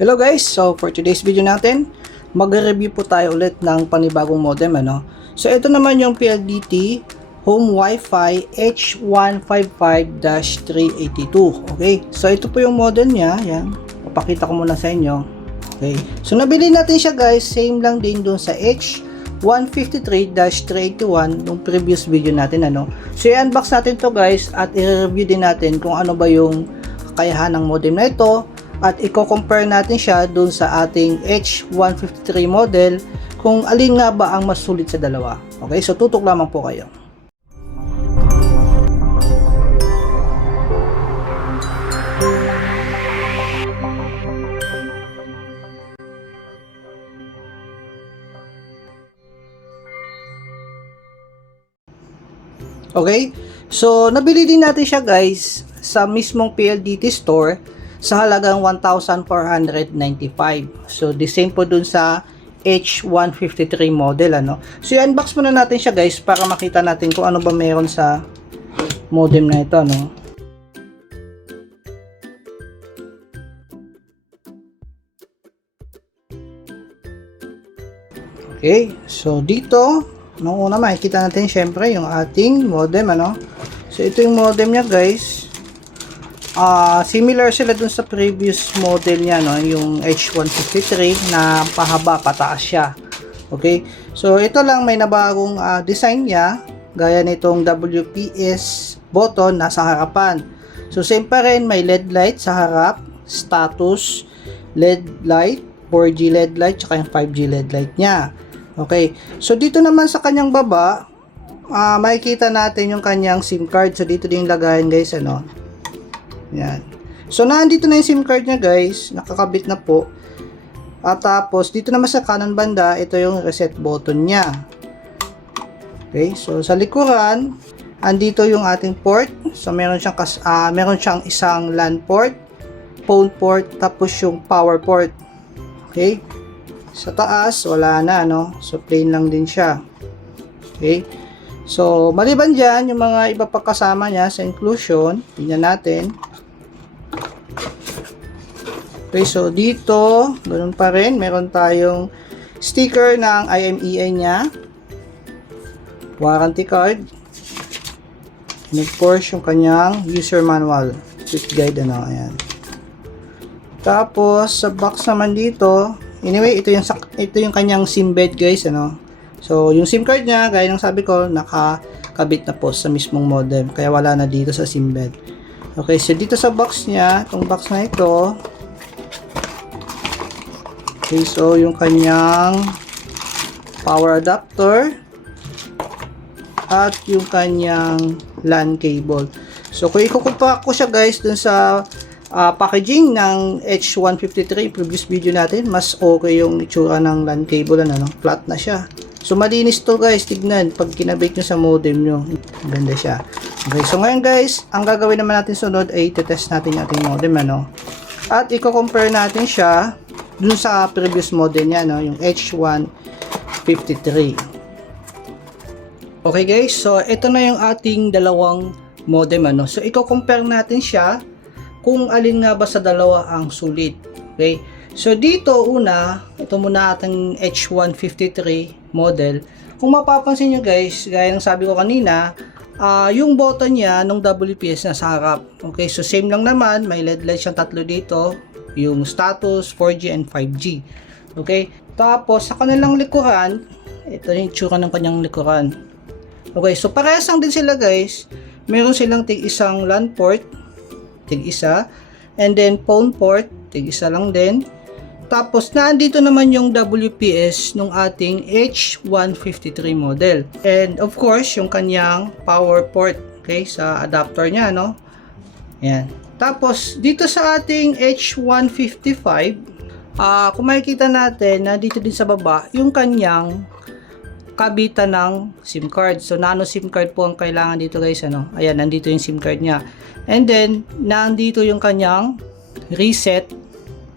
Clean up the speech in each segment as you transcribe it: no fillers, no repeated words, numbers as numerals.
Hello guys, so for today's video natin, mag-review po tayo ulit ng panibagong modem, ano. So ito naman yung PLDT Home Wi-Fi H155-382. Okay, so ito po yung model niya. Yan, papakita ko muna sa inyo. Okay, so nabili natin siya guys, same lang din dun sa H153-381 nung previous video natin, ano. So i-unbox natin to guys at i-review din natin kung ano ba yung kakayahan ng modem na ito. At i-compare natin siya dun sa ating H153 model kung alin nga ba ang mas sulit sa dalawa. Okay, so tutok lamang po kayo. Okay, so nabili din natin siya guys sa mismong PLDT store sa halagang 1,495. So the same po dun sa H153 model, ano. So i-unbox muna natin siya guys para makita natin kung ano ba meron sa modem na ito, no. Okay, so dito nung una makikita natin syempre yung ating modem, ano. So ito yung modem niya guys. Similar sila dun sa previous model niya, no, yung H153 na pahaba, pataas siya. Okay, so ito lang may nabagong design niya, gaya nitong WPS button nasa harapan. So same pa rin, may LED light sa harap, status LED light, 4G LED light, tsaka yung 5G LED light niya. Okay, so dito naman sa kanyang baba, makikita natin yung kanyang SIM card. So dito din lagayan guys, ano. Yan. So nandito na yung SIM card niya guys, nakakabit na po. At tapos dito naman sa kanan banda, ito yung reset button niya. Okay, so sa likuran, andito yung ating port. So meron siyang isang LAN port, phone port, tapos yung power port. Okay? Sa taas wala na, no. So plain lang din siya. Okay? So maliban diyan yung mga iba pa kasama niya sa inclusion, tingnan natin. Okay, so dito, ganoon pa rin, meron tayong sticker ng IMEI niya, warranty card, and of course, yung kanyang user manual, quick guide, ano, ayan. Tapos, sa box naman dito, anyway, ito yung kanyang SIM bed, guys, ano. So, yung SIM card niya, gaya ng sabi ko, nakakabit na po sa mismong modem, kaya wala na dito sa SIM bed. Okay, so dito sa box niya, itong box na ito, okay, so yung kanyang power adapter at yung kanyang LAN cable. So kung ikukumpara ko siya guys dun sa packaging ng H153 previous video natin, mas okay yung itsura ng LAN cable, ano, flat na siya. So malinis to guys, tignan pag kinabit nyo sa modem nyo, ganda siya. Okay, so ngayon guys, ang gagawin naman natin sunod ay test natin yung ating modem, ano, at i-compare natin siya dun sa previous model niya, no, yung H153. Okay guys, so ito na yung ating dalawang modem, ano. So i-compare natin siya kung alin nga ba sa dalawa ang sulit. Okay, so dito una, ito muna ating H153 model. Kung mapapansin nyo guys, gaya ng sabi ko kanina, yung button niya ng WPS na sa harap. Okay, so same lang naman, may LED light siyang tatlo dito, yung status, 4G and 5G. Okay, tapos sa kanilang likuran, ito yung itsura ng kanyang likuran. Okay, so parehas lang din sila guys. Meron silang tig-isang LAN port, tig-isa, and then phone port, tig-isa lang din. Tapos naandito naman yung WPS nung ating H153 model. And of course, yung kanyang power port, okay, sa adapter niya, no? Yan. Tapos dito sa ating H155, kung makikita natin na dito din sa baba, yung kanyang kabitan ng SIM card. So nano SIM card po ang kailangan dito guys, ano. Ayan, nandito yung SIM card niya. And then nandito yung kanyang reset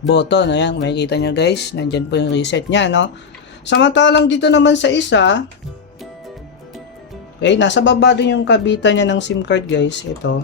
button. Ayan, makikita nyo guys, nandyan po yung reset niya, no. Samantalang dito naman sa isa, okay, nasa baba din yung kabitan niya ng SIM card guys, ito.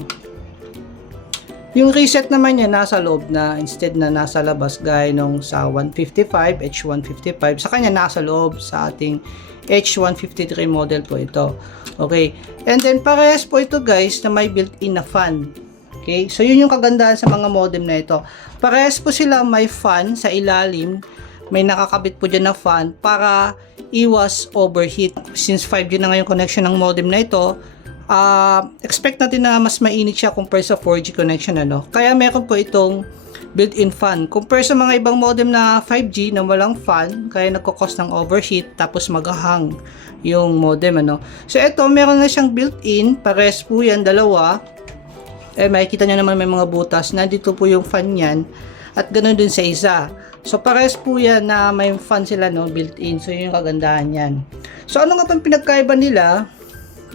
Yung reset naman niya nasa loob na instead na nasa labas gaya nung sa 155, H155. Sa kanya nasa loob sa ating H153 model po ito. Okay. And then parehas po ito guys na may built-in na fan. Okay. So yun yung kagandahan sa mga modem na ito. Parehas po sila may fan sa ilalim. May nakakabit po dyan na fan para iwas overheat. Since 5G na ngayon connection ng modem na ito, expect natin na mas mainit siya compare sa 4G connection, ano. Kaya meron po itong built-in fan. Compare sa mga ibang modem na 5G na walang fan, kaya nagko-cause ng overheat tapos mag-hang yung modem, ano. So ito, meron na siyang built-in, pares po yan, dalawa. Makikita nyo naman may mga butas. Nandito po yung fan yan at ganoon din sa isa. So pares po yan na may fan sila, no, built-in. So yun yung kagandahan yan. So ano nga pang pinagkaiba nila?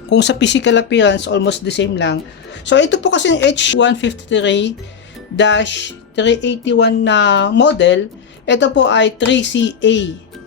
Kung sa physical appearance, almost the same lang. So, ito po kasi yung H153-381 na model. Ito po ay 3CA.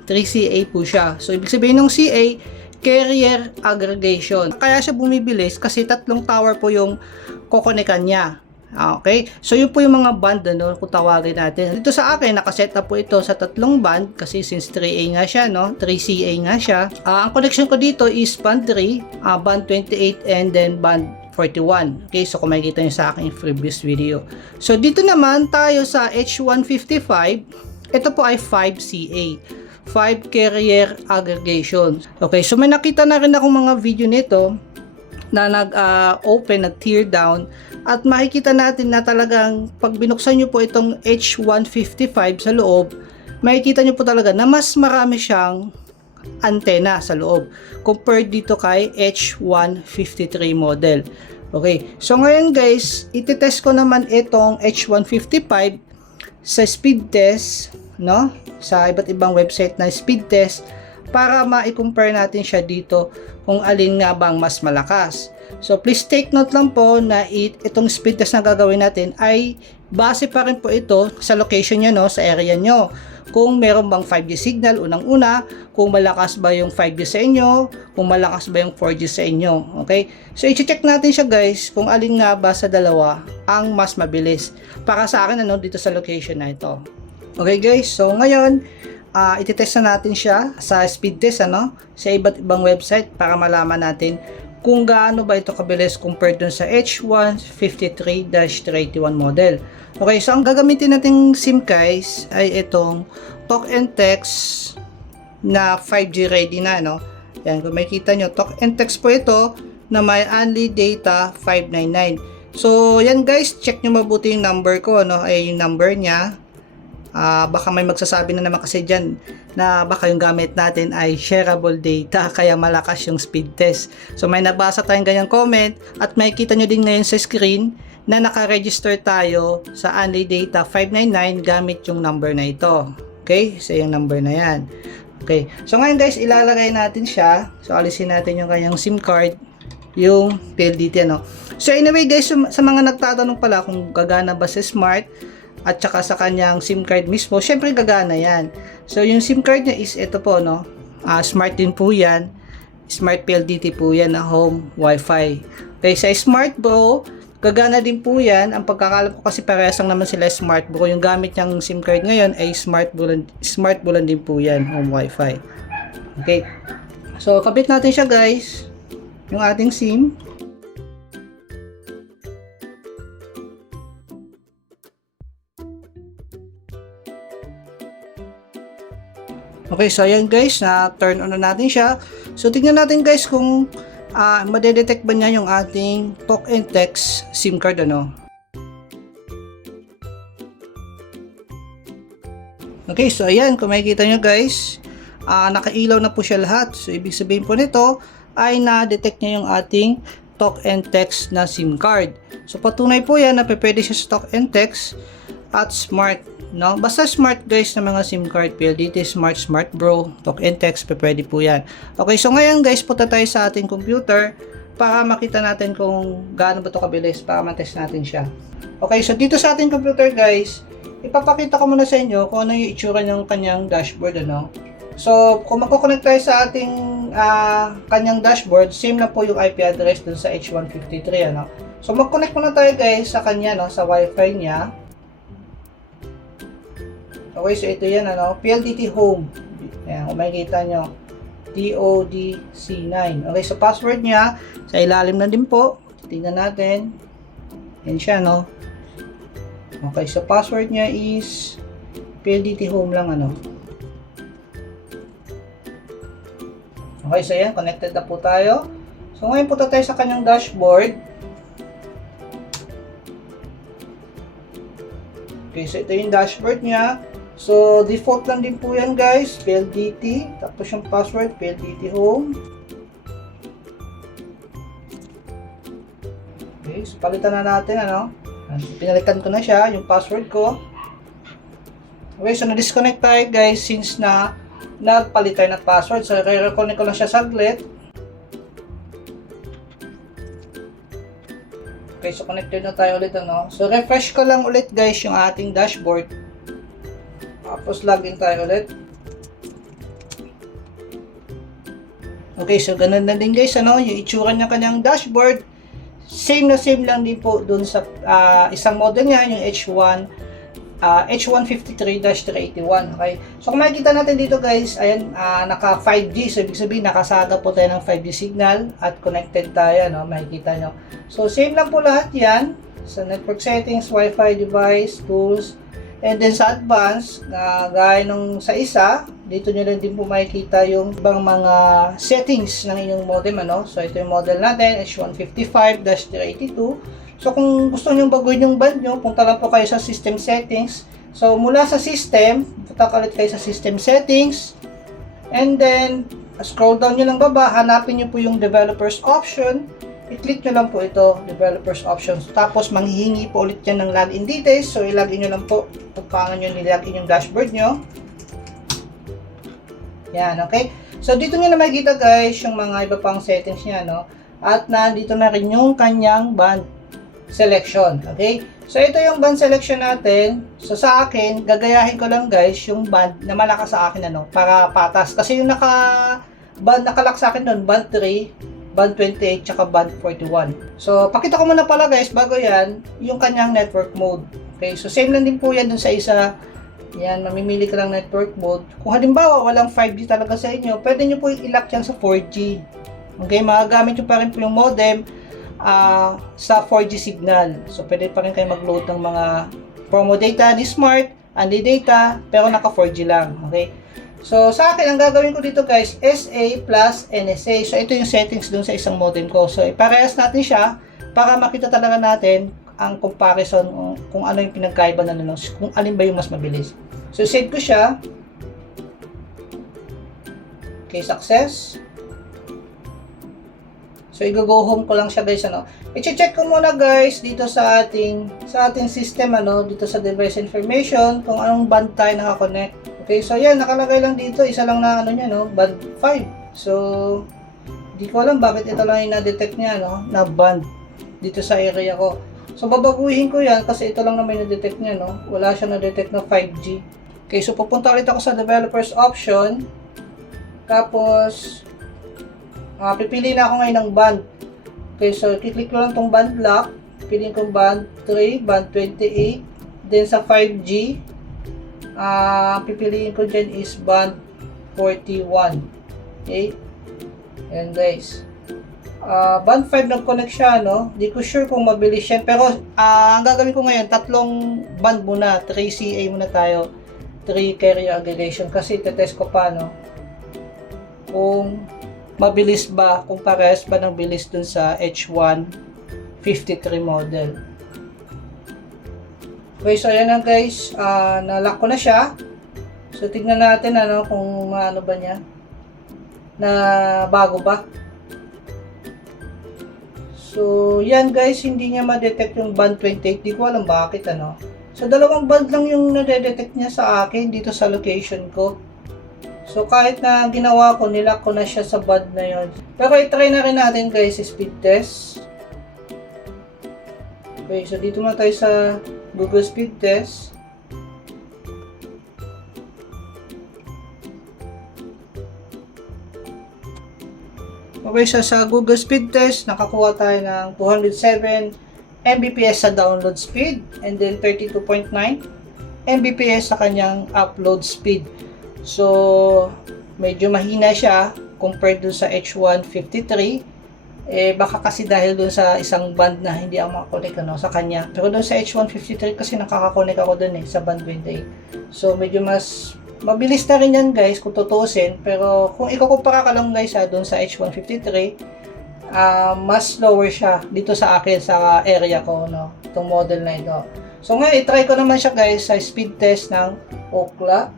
3CA po siya. So, ibig sabihin ng CA, carrier aggregation. Kaya siya bumibilis kasi tatlong tower po yung kokonekan niya. Okay? So, yun po yung mga band, ano, kung tawagin natin. Dito sa akin, nakaset up po ito sa tatlong band kasi since 3A nga siya, no? 3CA nga siya. Ang connection ko dito is band 3, band 28, and then band 41. Okay? So, kung makikita nyo sa aking previous video. So, dito naman tayo sa H155. Ito po ay 5CA. 5 carrier aggregation. Okay? So, may nakita na rin akong mga video nito na nag-open, nag-tear down. At makikita natin na talagang pag binuksan nyo po itong H155 sa loob, makikita nyo po talaga na mas marami siyang antena sa loob compared dito kay H153 model. Okay, so ngayon guys, itetest ko naman itong H155 sa speed test, no? Sa iba't ibang website na speed test para ma-compare natin siya dito kung alin nga bang mas malakas. So please take note lang po na itong speed test na gagawin natin ay base pa rin po ito sa location nyo, no, sa area nyo. Kung meron bang 5G signal, unang-una, kung malakas ba yung 5G sa inyo, kung malakas ba yung 4G sa inyo. Okay? So i-check natin siya guys kung alin nga ba sa dalawa ang mas mabilis. Para sa akin, ano, dito sa location na ito. Okay guys, so ngayon, ititest na natin siya sa speed test, ano, sa iba't ibang website para malaman natin kung gaano ba ito kabilis compared dun sa H153-381 model. Okay, so ang gagamitin nating SIM guys ay itong Talk and Text na 5G ready na, no? Yan, kung makikita nyo, Talk and Text po ito na may only data 599. So, yan guys, check nyo mabuti yung number ko, no? Ay yung number niya. Baka may magsasabi na naman kasi dyan na baka yung gamit natin ay shareable data kaya malakas yung speed test. So may nabasa tayong ganyang comment at makikita nyo din ngayon sa screen na naka-register tayo sa only data 599 gamit yung number na ito. Okay? So yung number na yan. Okay. So ngayon guys, ilalagay natin siya. So alisin natin yung kanyang SIM card, yung PLDT, ano. So anyway guys, sa mga nagtatanong pala kung gagana ba sa Smart at saka sa kanyang SIM card mismo, syempre gagana yan. So yung SIM card niya is ito po, no. Smart din po yan. Smart PLDT po yan na home Wi-Fi. Okay, sa Smart Bro, gagana din po yan. Ang pagkakalam ko kasi parehas lang naman sila Smart Bro. Yung gamit niyang SIM card ngayon ay Smart Bro lang din po yan, home Wi-Fi. Okay. So kabit natin siya guys, yung ating SIM. Okay, so ayan guys, na turn on na natin siya. So tingnan natin guys kung madedetect ba niya yung ating Talk and Text SIM card, ano. Okay, so ayan, kung makikita nyo guys, nakailaw na po siya lahat. So ibig sabihin po nito ay na-detect niya yung ating Talk and Text na SIM card. So patunay po yan na pwede siya sa Talk and Text at Smart, no? Basta Smart guys na mga SIM card, PLDT, Smart, Smart Bro, Talk and Text, pwede po yan. Okay, so ngayon guys, punta tayo sa ating computer para makita natin kung gaano ba ito kabilis para matest natin siya. Okay, so dito sa ating computer guys, ipapakita ko muna sa inyo kung ano yung itsura ng kanyang dashboard, ano. So kung mako-connect tayo sa ating kanyang dashboard, same na po yung IP address dun sa H153, ano. So mag-connect muna tayo guys sa kanya, no, sa wifi niya. Okay, so ito yan, ano, PLDT Home. Ayan, kung makikita nyo, DODC9. Okay, so password niya, sa ilalim na din po. Tingnan natin. Yan siya, no. Okay, so password niya is PLDT Home lang, ano. Okay, so yan, connected na po tayo. So ngayon punta tayo sa kanyang dashboard. Okay, so ito yung dashboard niya. So, default lang din po yan guys, PLDT, tapos yung password, PLDT Home. Okay, so palitan na natin, ano. Pinalitan ko na siya, yung password ko. Okay, so na-disconnect tayo guys, since na nagpalit tayo ng password. So, i-reconnect ko lang siya saglit. Okay, so connected na tayo ulit, ano. So, refresh ko lang ulit guys yung ating dashboard. Tapos login tayo ulit. Okay, so ganun na din guys, ano, yung itsura niya kanyang dashboard. Same na same lang din po dun sa isang model niya, yung H153-381. Okay, so kung makikita natin dito guys, ayan, naka 5G, so ibig sabihin nakasaga po tayo ng 5G signal at connected tayo, no, makikita nyo. So same lang po lahat yan sa network settings, Wi-Fi device, tools. And then sa advanced, na gaya nung sa isa, dito nyo lang din po makikita yung ibang mga settings ng inyong modem, ano. So ito yung model natin, H155-382. So kung gusto nyo baguhin yung band nyo, punta lang po kayo sa system settings. So mula sa system, punta ulit kayo sa system settings. And then, scroll down nyo lang baba, hanapin nyo po yung developers option. I-click nyo lang po ito, developers options. Tapos, manghihingi po ulit yan ng login details. So, i-login nyo lang po kung paano nyo nilagin yung dashboard nyo. Yan, okay? So, dito nyo na makikita guys, yung mga iba pang settings niya, no? At nandito na rin yung kanyang band selection, okay? So, ito yung band selection natin. So, sa akin, gagayahin ko lang guys, yung band na malakas sa akin, ano? Para patas. Kasi yung nakalak sa akin doon, band 3, band 28, tsaka band 41. So, pakita ko muna pala guys, bago yan, yung kanyang network mode. Okay, so same lang din po yan dun sa isa. Yan, mamimili ka lang network mode. Kung halimbawa, walang 5G talaga sa inyo, pwede nyo po i-lock yan sa 4G. Okay, magagamit nyo pa rin po yung modem sa 4G signal. So, pwede pa rin kayo mag-load ng mga promo data ni Smart, Andy data, pero naka 4G lang. Okay. So, sa akin, ang gagawin ko dito guys, SA plus NSA. So, ito yung settings dun sa isang modem ko. So, iparehas natin siya para makita talaga natin ang comparison kung ano yung pinagkaiba na nun, kung alin ba yung mas mabilis. So, save ko siya. Okay, success. So, i-go home ko lang siya guys, ano. I-check ko muna guys dito sa ating system, ano, dito sa device information, kung anong band tayo nakakonect. Okay, so yan, nakalagay lang dito, isa lang na ano niya, no, band 5. So, di ko alam bakit ito lang yung na-detect niya, no, na band dito sa area ko. So, babaguhin ko yan kasi ito lang naman yung na-detect niya, no. Wala siya na-detect na 5G. Okay, so pupunta ulit ako sa developers option. Tapos, pipili na ako ngayon ng band. Okay, so i-click ko lang tong band lock. Piliin ko band 3, band 28. Then sa 5G, pipiliin ko dyan is band 41. Okay? Ayan guys. Band 5 nag-connect siya, no? Di ko sure kung mabilis yan. Pero, ang gagawin ko ngayon, tatlong band muna. 3 CA muna tayo. 3 carrier aggregation. Kasi itetest ko pa, no? Kung mabilis ba, kung parehas ba ng bilis dun sa H153 model. Okay, so ayan na guys, na-lock ko na siya. So tignan natin ano kung ano ba niya, na bago ba. So yan guys, hindi niya ma-detect yung band 28, di ko alam bakit ano. So dalawang band lang yung na-detect niya sa akin dito sa location ko. So kahit na ginawa ko, nilock ko na siya sa band na yon. Pero i-try na rin natin guys, speed test. Okay, so dito na tayo sa Google Speed Test. Okay, so sa Google Speed Test, nakakuha tayo ng 207 Mbps sa download speed, and then 32.9 Mbps sa kanyang upload speed. So, medyo mahina siya compared dun sa H153. Baka kasi dahil dun sa isang band na hindi ako makakonect sa kanya. Pero dun sa H153 kasi nakakakonect ako dun sa band 28. So, medyo mas mabilis na rin yan guys kung tutusin. Pero kung ikukumpara ka lang guys dun sa H153, mas lower siya dito sa akin sa area ko, itong model na ito. So ngayon i-try ko naman siya guys sa speed test ng Ookla.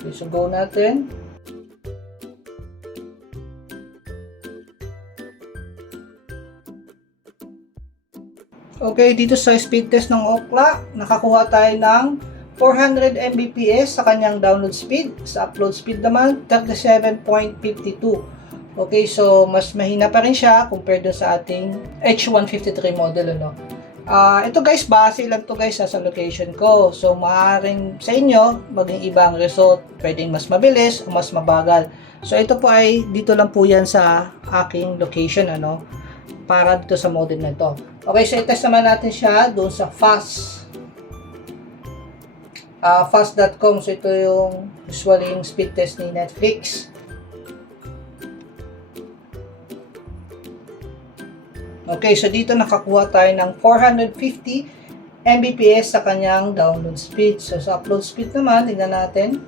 Okay, so go natin. Okay, dito sa speed test ng Ookla, nakakuha tayo ng 400 Mbps sa kanyang download speed. Sa upload speed naman, 37.52. Okay, so mas mahina pa rin siya compared sa ating H153 model, ito guys, base lang to guys sa location ko. So, maaaring sa inyo, maging ibang result. Pwedeng mas mabilis o mas mabagal. So, ito po ay, dito lang po yan sa aking location, para dito sa model na ito. Okay, so i-test naman natin siya doon sa fast.com. So ito yung usually yung speed test ni Netflix. Okay, so dito nakakuha tayo ng 450 Mbps sa kanyang download speed. So sa upload speed naman, tingnan natin.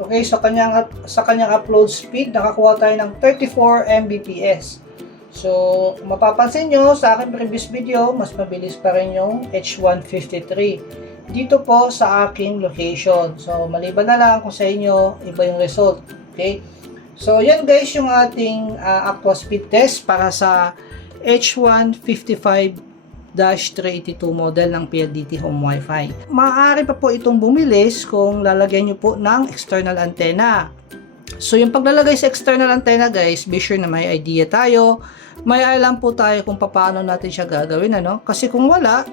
Okay, sa kanyang upload speed, nakakuha tayo ng 34 Mbps. So, kung mapapansin nyo, sa aking previous video, mas mabilis pa rin yung H153. Dito po sa aking location. So, maliban na lang kung sa inyo, iba yung result. Okay? So, yan guys yung ating actual speed test para sa H155-382 model ng PLDT Home Wi-Fi. Maaari pa po itong bumilis kung lalagyan nyo po ng external antenna. So, yung paglalagay sa external antenna guys, be sure na may idea tayo. May alam po tayo kung paano natin siya gagawin, Kasi kung wala,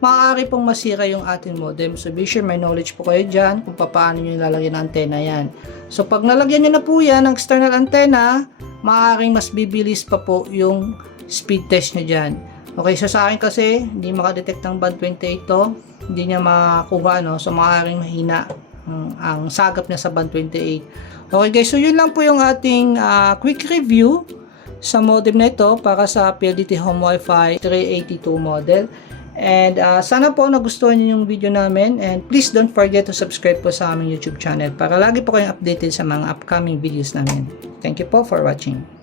maaari pong masira yung ating modem. So, be sure may knowledge po kayo dyan kung paano nyo lalagyan ng antenna yan. So, pag nalagyan nyo na po yan ng external antenna, maaaring mas bibilis pa po yung speed test nyo dyan. Okay, so sa akin kasi, hindi makadetect ng band 28 to. Hindi niya makuha, So, maaaring mahina ang sagap niya sa band 28. Okay guys, so yun lang po yung ating quick review sa modem na ito para sa PLDT Home Wi-Fi 382 model. And sana po nagustuhan niyo yung video namin, and please don't forget to subscribe po sa aming YouTube channel para lagi po kayong updated sa mga upcoming videos namin. Thank you po for watching.